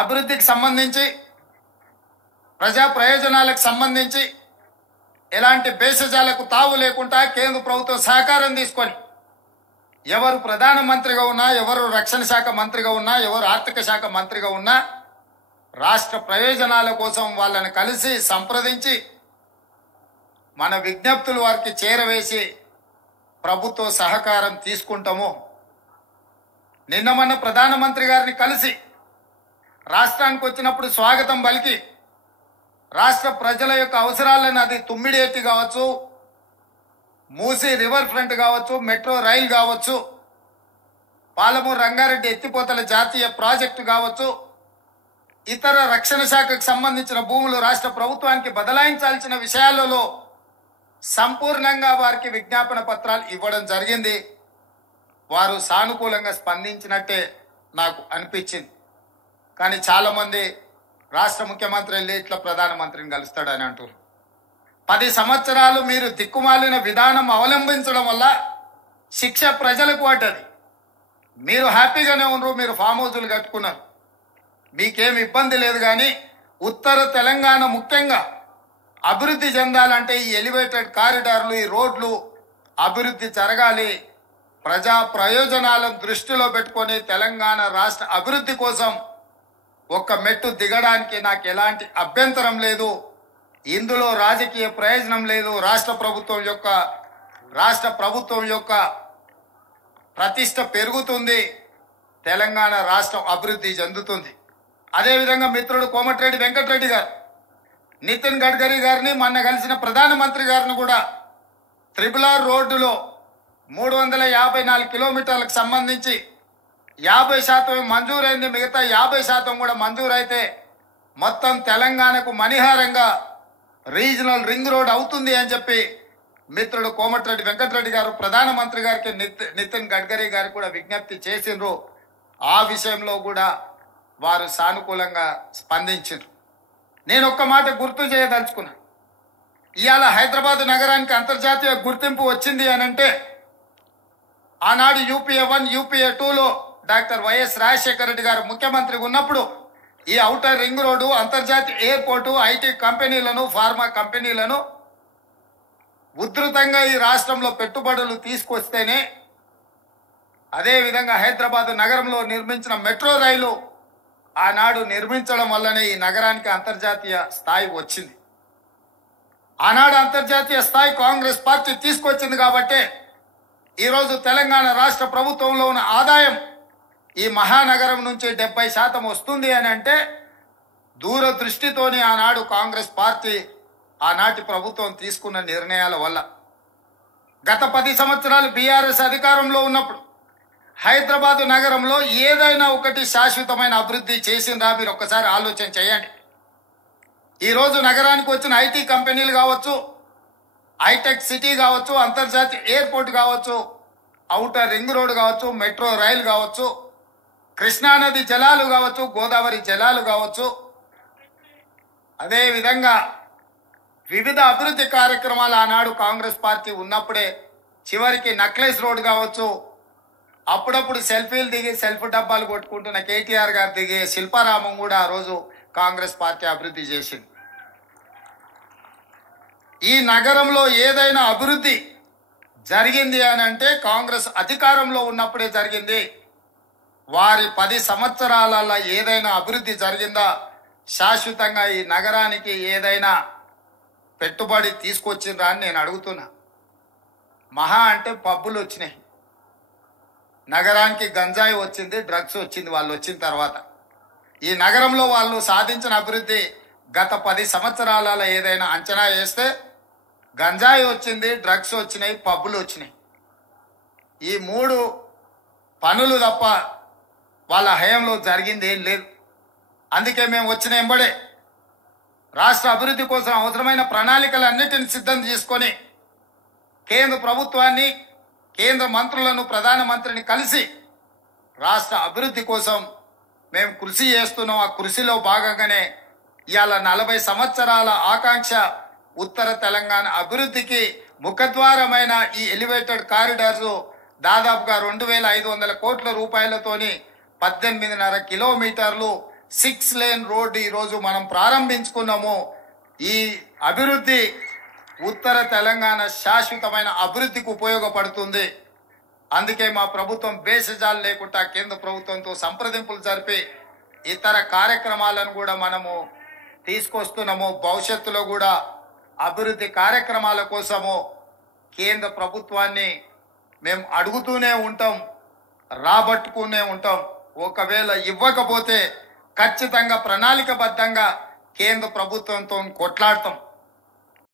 అభివృద్ధికి సంబంధించి ప్రజా ప్రయోజనాలకు సంబంధించి ఎలాంటి భేషజాలకు తావు లేకుండా కేంద్ర ప్రభుత్వం సహకారం తీసుకొని ఎవరు ప్రధానమంత్రిగా ఉన్నా, ఎవరు రక్షణ శాఖ మంత్రిగా ఉన్నా, ఎవరు ఆర్థిక శాఖ మంత్రిగా ఉన్నా రాష్ట్ర ప్రయోజనాల కోసం వాళ్ళని కలిసి సంప్రదించి మన విజ్ఞప్తులు వారికి చేరవేసి ప్రభుత్వ సహకారం తీసుకుంటాము. నిన్న మొన్న ప్రధానమంత్రి గారిని కలిసి రాష్ట్రానికి వచ్చినప్పుడు స్వాగతం పలికి రాష్ట్ర ప్రజల యొక్క అవసరాలను, అది తుమ్మిడేటి కావచ్చు, మూసీ రివర్ ఫ్రంట్ కావచ్చు, మెట్రో రైలు కావచ్చు, పాలమూరు రంగారెడ్డి ఎత్తిపోతల జాతీయ ప్రాజెక్టు కావచ్చు, ఇతర రక్షణ శాఖకు సంబంధించిన భూములు రాష్ట్ర ప్రభుత్వానికి బదలాయించాల్సిన విషయాలలో సంపూర్ణంగా వారికి విజ్ఞాపన పత్రాలు ఇవ్వడం జరిగింది. వారు సానుకూలంగా స్పందించినట్టే నాకు అనిపించింది. కానీ చాలామంది రాష్ట్ర ముఖ్యమంత్రి వెళ్ళి ఇట్లా ప్రధానమంత్రిని కలుస్తాడని అంటారు. 10 సంవత్సరాలు మీరు దిక్కుమాలిన విధానం అవలంబించడం వల్ల శిక్ష ప్రజలకు పడ్డది. మీరు హ్యాపీగానే ఉన్నారు, మీరు ఫామ్ హౌజులు కట్టుకున్నారు, మీకేం ఇబ్బంది లేదు. కానీ ఉత్తర తెలంగాణ ముఖ్యంగా అభివృద్ధి చెందాలంటే ఈ ఎలివేటెడ్ కారిడార్లు, ఈ రోడ్లు అభివృద్ధి జరగాలి. ప్రజా ప్రయోజనాలను దృష్టిలో పెట్టుకొని తెలంగాణ రాష్ట్ర అభివృద్ధి కోసం ఒక్క మెట్టు దిగడానికి నాకు ఎలాంటి అభ్యంతరం లేదు. ఇందులో రాజకీయ ప్రయోజనం లేదు. రాష్ట్ర ప్రభుత్వం యొక్క ప్రతిష్ట పెరుగుతుంది, తెలంగాణ రాష్ట్రం అభివృద్ధి చెందుతుంది. అదేవిధంగా మిత్రుడు కోమటిరెడ్డి వెంకటరెడ్డి గారు నితిన్ గడ్కరీ గారిని మొన్న కలిసిన ప్రధానమంత్రి గారిని కూడా RRR రోడ్డులో 354 కిలోమీటర్లకు సంబంధించి 50% మంజూరైంది, మిగతా 50% కూడా మంజూరైతే మొత్తం తెలంగాణకు మణిహారంగా రీజనల్ రింగ్ రోడ్ అవుతుంది అని చెప్పి మిత్రుడు కోమటిరెడ్డి వెంకటరెడ్డి గారు ప్రధానమంత్రి గారికి నితిన్ గడ్కరీ గారికి కూడా విజ్ఞప్తి చేసిండ్రు. ఆ విషయంలో కూడా వారు సానుకూలంగా స్పందించారు. నేను ఒక్క మాట గుర్తు చేయదలుచుకున్నా. ఇవాళ హైదరాబాద్ నగరానికి అంతర్జాతీయ గుర్తింపు వచ్చింది అని అంటే ఆనాడు UPA 1, UPA 2లో డాక్టర్ వైఎస్ రాజశేఖర రెడ్డి గారు ముఖ్యమంత్రిగా ఉన్నప్పుడు ఈ ఔటర్ రింగ్ రోడ్డు, అంతర్జాతీయ ఎయిర్పోర్టు, ఐటీ కంపెనీలను, ఫార్మా కంపెనీలను ఉధృతంగా ఈ రాష్ట్రంలో పెట్టుబడులు తీసుకొస్తేనే, అదేవిధంగా హైదరాబాద్ నగరంలో నిర్మించిన మెట్రో రైలు ఆనాడు నిర్మించడం వల్లనే ఈ నగరానికి అంతర్జాతీయ స్థాయి వచ్చింది. ఆనాడు అంతర్జాతీయ స్థాయి కాంగ్రెస్ పార్టీ తీసుకొచ్చింది కాబట్టే ఈరోజు తెలంగాణ రాష్ట్ర ప్రభుత్వంలో ఉన్న ఆదాయం ఈ మహానగరం నుంచి 70% వస్తుంది అని అంటే దూరదృష్టితోని ఆనాడు కాంగ్రెస్ పార్టీ, ఆనాటి ప్రభుత్వం తీసుకున్న నిర్ణయాల వల్ల. గత 10 సంవత్సరాలు బీఆర్ఎస్ అధికారంలో ఉన్నప్పుడు హైదరాబాద్ నగరంలో ఏదైనా ఒకటి శాశ్వతమైన అభివృద్ధి చేసిందా? మీరు ఒక్కసారి ఆలోచన చేయండి. ఈరోజు నగరానికి వచ్చిన ఐటీ కంపెనీలు కావచ్చు, హైటెక్ సిటీ కావచ్చు, అంతర్జాతీయ ఎయిర్పోర్ట్ కావచ్చు, ఔటర్ రింగ్ రోడ్ కావచ్చు, మెట్రో రైలు కావచ్చు, కృష్ణానది జలాలు కావచ్చు, గోదావరి జలాలు కావచ్చు, అదేవిధంగా వివిధ అభివృద్ధి కార్యక్రమాలు ఆనాడు కాంగ్రెస్ పార్టీ ఉన్నప్పుడే, చివరికి నక్లెస్ రోడ్ కావచ్చు, అప్పుడప్పుడు సెల్ఫీలు దిగి సెల్ఫ్ డబ్బాలు కొట్టుకుంటున్న కేటీఆర్ గారు దిగి శిల్పారామం కూడా ఆ రోజు కాంగ్రెస్ పార్టీ అభివృద్ధి చేసింది. ఈ నగరంలో ఏదైనా అభివృద్ధి జరిగింది అని అంటే కాంగ్రెస్ అధికారంలో ఉన్నప్పుడే జరిగింది. వారి 10 సంవత్సరాలలో ఏదైనా అభివృద్ధి జరిగిందా? శాశ్వతంగా ఈ నగరానికి ఏదైనా పెట్టుబడి తీసుకొచ్చిందా అని నేను అడుగుతున్నా. మహా అంటే పబ్బులు వచ్చినాయి, నగరానికి గంజాయి వచ్చింది, డ్రగ్స్ వచ్చింది వాళ్ళు వచ్చిన తర్వాత. ఈ నగరంలో వాళ్ళు సాధించిన అభివృద్ధి గత 10 సంవత్సరాలలో ఏదైనా అంచనా వేస్తే గంజాయి వచ్చింది, డ్రగ్స్ వచ్చినాయి, పబ్బులు వచ్చినాయి. ఈ 3 పనులు తప్ప వాళ్ళ హయాంలో జరిగింది ఏం లేదు. అందుకే మేము వచ్చిన ఎంబడే రాష్ట్ర అభివృద్ధి కోసం అవసరమైన ప్రణాళికలన్నిటిని సిద్ధం చేసుకొని కేంద్ర ప్రభుత్వాన్ని, కేంద్ర మంత్రులను, ప్రధానమంత్రిని కలిసి రాష్ట్ర అభివృద్ధి కోసం మేము కృషి చేస్తున్నాం. ఆ కృషిలో భాగంగానే ఇవాళ 40 సంవత్సరాల ఆకాంక్ష ఉత్తర తెలంగాణ అభివృద్ధికి ముఖద్వారమైన ఈ ఎలివేటెడ్ కారిడార్స్ దాదాపుగా 2500 కోట్ల రూపాయలతోని 18.5 కిలోమీటర్లు 6 లేన్ రోడ్డు ఈరోజు మనం ప్రారంభించుకున్నాము. ఈ అభివృద్ధి ఉత్తర తెలంగాణ శాశ్వతమైన అభివృద్ధికి ఉపయోగపడుతుంది. అందుకే మా ప్రభుత్వం భేషజాలు లేకుండా కేంద్ర ప్రభుత్వంతో సంప్రదింపులు జరిపి ఇతర కార్యక్రమాలను కూడా మనము తీసుకొస్తున్నాము. భవిష్యత్తులో కూడా అభివృద్ధి కార్యక్రమాల కోసము కేంద్ర ప్రభుత్వాన్ని మేము అడుగుతూనే ఉంటాం, రాబట్టుకునే ఉంటాం. ఒకవేళ ఇవ్వకపోతే ఖచ్చితంగా ప్రణాళికబద్ధంగా కేంద్ర ప్రభుత్వంతో కొట్లాడతాం.